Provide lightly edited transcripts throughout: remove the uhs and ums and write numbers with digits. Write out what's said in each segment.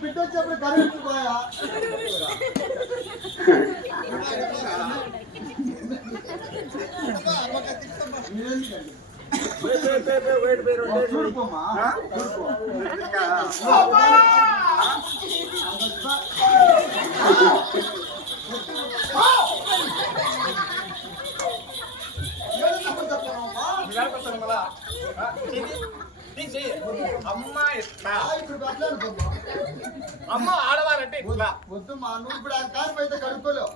బిడ్డ వచ్చేప్పుడు కరెక్ట్పోయా అమ్మ ఆడవాలంటే ఇట్లా వద్దు మా నువ్వు ఇప్పుడు ఆయన కారు అయితే కడుక్కోలేవు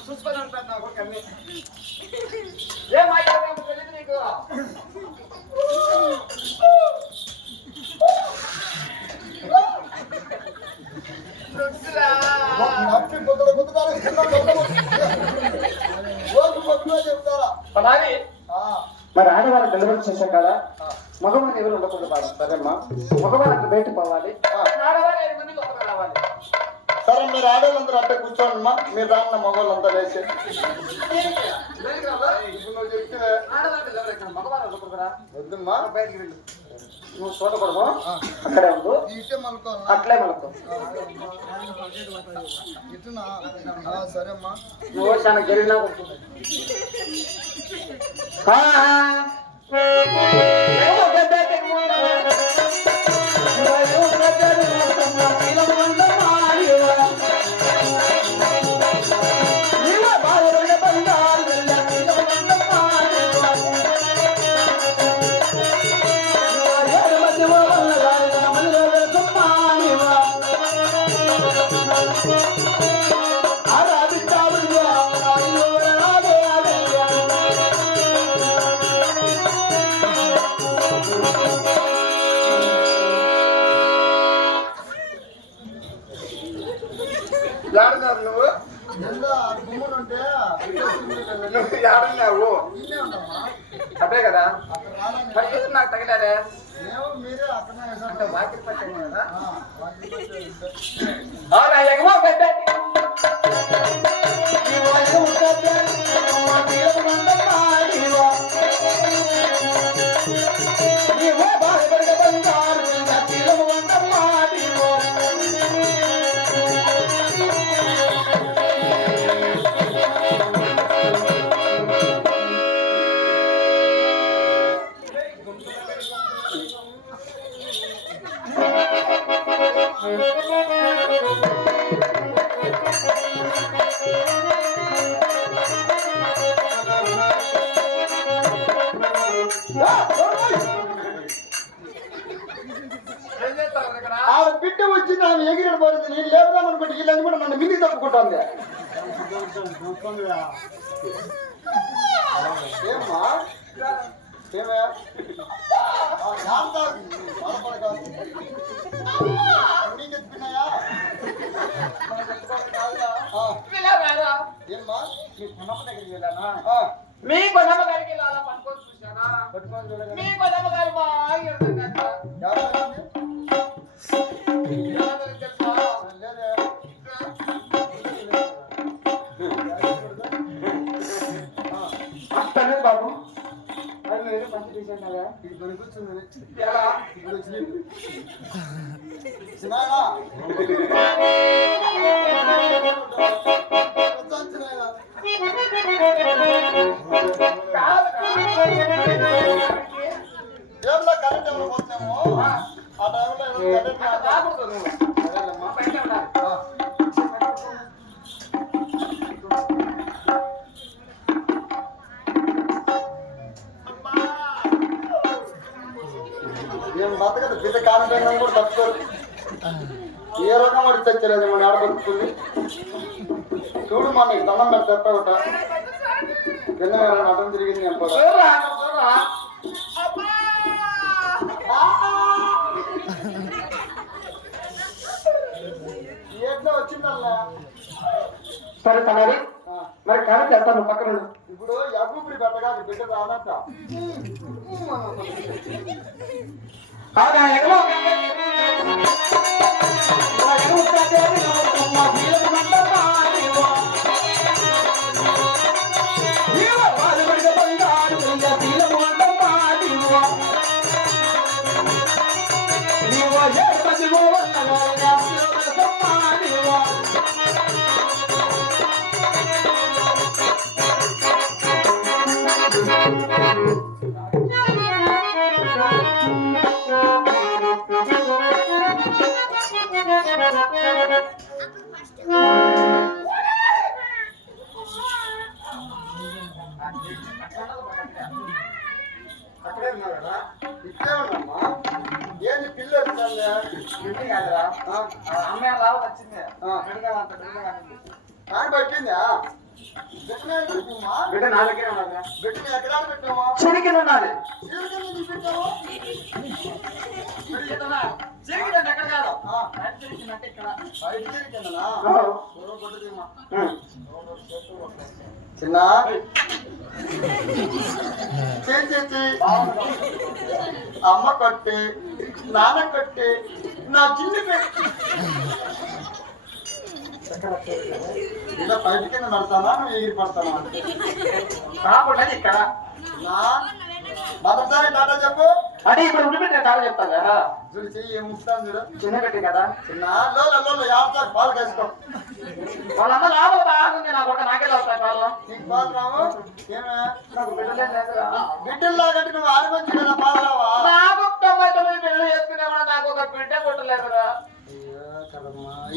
చూసుకొని ఉంటాను ఏమయ్యా తెలియదు నీకు మరి ఆడవారు డెలివరీ చేశాం కదా మగవాళ్ళకి ఎవరు ఉండకూడదు సరేమ్మా మగవాళ్ళకి బయట పోవాలి రావాలి సరే మీరు ఆడవాళ్ళందరూ అట్టే కూర్చోండిమ్మా మీరు రాన్న మగవాళ్ళంతా లేచి నువ్వు చెప్తే వద్దమ్మా బయటికి వెళ్ళు నువ్వు చూడకూడదు అక్కడే ఉండు అట్లే మనకు సరేమ్మా నువ్వు చాలా జరిగినా ఉంటుంది నువ్వు ఆడున్నావు అదే కదా నాకు తగిలారే అంటే వాకిలి పట్టాను కదా ఆవిడ బిడ్డ వచ్చింది ఆమె ఎగిరి పడుతుంది నేను లేవుదాం అనుకుంటే వీళ్ళని కూడా నన్ను మింగి తప్పుకుంటుంది ఏమ్మా ఏమయ్యా నీకు ఎత్తుకున్నాయా ఏమ్మా మీ కొనమ్మ దగ్గరికి వెళ్ళానా మీ కొనమ్మ గారికి వెళ్ళాలా పట్టుకొని చూసానా మీ కొనమ్మ గారు బాగా తెలుసా ఎలా ఇప్పుడు వచ్చినట్టు చిన్నాయనా ఏమన్నా కరెంట్ ఎవరు పోతున్నామో ఆ టైంలో కరెంట్ రాకూడదు నువ్వు సరేనమ్మా బయట ఉండాలి. ఏం బతకదు బిడ్డ కారణం కూడా తప్పుకోరు ఏ రకం వాడికి తెచ్చలేదు మన ఆడ బతుకుతుంది చూడు మా నీకు దండం పెడతా ఒకట కింద అర్థం తిరిగింది నేను కూడా చూడురా, చూడురా. ఎట్లా వచ్చిందల్లా సరే తనాలి మరి కానీ చేస్తాను పక్కన ఉండు. ఇప్పుడు ఎగుపిడి పెట్టగా బిడ్డ రానంట కాదా ఎగలో అక్కడే ఉన్నావు కదా ఇక్కడే ఉన్నామ్మా ఏంటి పిల్ల వచ్చిందా ఇంటి కాదురా అమ్మాయి లాభ వచ్చింది పెడగా అంత పెద్దగా నాకు పట్టిందా బిడ్డనే పెట్టిమ్మా బిడ్డ నా దగ్గర ఉన్నదా? బిడ్డని ఎక్కడ పెట్టామా చిరికిన ఉన్నది. పెట్టాము జరిగిందంటే ఎక్కడ కాదు ఆ. బయట జరిగిందంటే ఇక్కడ బయట తిరిగిందనా ఓ. కొట్టుదీమా ఉమ్. చిన్న చేసి అమ్మ కొట్టి నాన్న కొట్టి నా చిన్ని పెట్టి ఇలా బయట కింద పడతానా నువ్వు ఎగిరి పడతానా రాకుండా ఇక్కడ నా మొదటిసారి టాటా చెప్పు అంటే ఇప్పుడు ఉండిపెట్టి నేను చాలా చెప్తాను కదా. చూడు చెయ్యి ఏముస్తాను చూడు చిన్న పెట్టి కదా చిన్న లోల యాడ్చాకు పాలు వేసుకో వాళ్ళంతా లాభం బాగుంది నా కొడుకు నాకే వస్తాయి పాలు. నీకు పాలు రావు ఏమే నాకు బిడ్డలే లేదురా. బిడ్డల్లాగంటే నువ్వు ఆరు మంచి కదా పాలు రావా నాకు 99 పెళ్లి చేసుకునేవాడు నాకు ఒక బిడ్డ పుట్టలేదురా.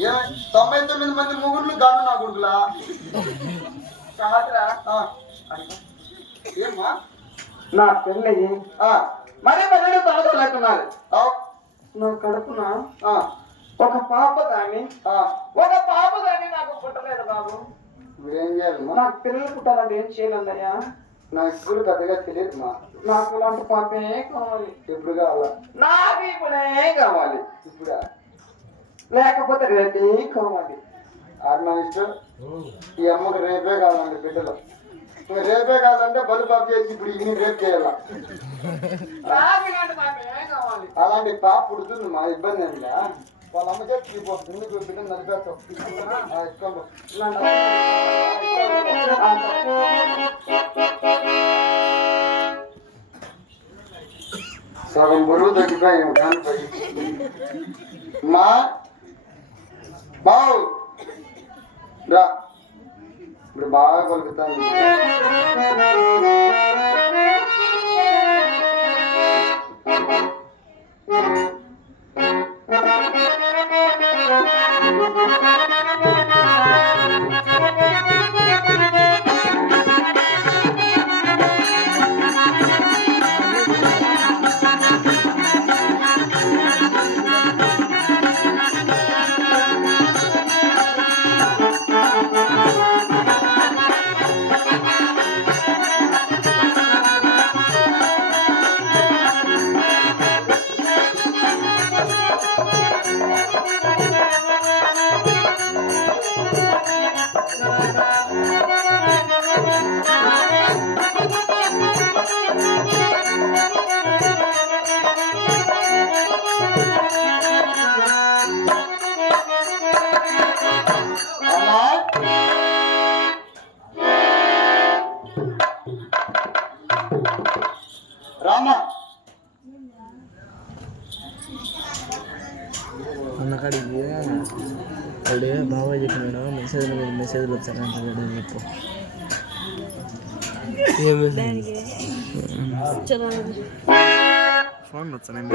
ఏ 99 మంది ముగ్గురు గండు నా కొడుకులా కాదురా. ఏమ్మా నా పెళ్ళి మరి పెళ్ళి తొలగలేకున్నది. అవు. నువ్వు కడుపున ఆ. ఒక పాప కానీ ఆ. నాకు పుట్టలేదు బాబు. నువ్వేం చేయాలమ్మా నాకు పిల్లలు పుట్టాలంటే ఏం చేయాలన్నయ్యా? నాకు ఇప్పుడు పెద్దగా తెలియదుమా నాకు ఇలాంటి పాపే కావాలి. ఎప్పుడు కావాలా నాకు ఇప్పుడే కావాలి, ఇప్పుడా లేకపోతే రేపే కావాలి. ఆరు మన ఇష్టం ఈ అమ్మకు రేపే కావాలండి బిడ్డలు నువ్వు రేపే కావాలంటే బలు పాప చేసి ఇప్పుడు ఈవినింగ్ రేపు చేయాలా నాకు ఇలాంటి పాపే కావాలి. అలాంటి పాప పుడుతుంది మా ఇబ్బంది అండి వాళ్ళ అమ్మ చేతి తీపోతుంది ఎందుకు బిడ్డను నలిపేస్తావు ఇసుకోండి సగం బరువు తగ్గిపోయాం కానీ పోయి మా బావు రా ఇప్పుడు బాగా కొలుకుతాను రామ అడే బాబాయ్ చెప్పినాడు మెసేజ్లు వచ్చానంటే చెప్పు ఫోన్ వచ్చాను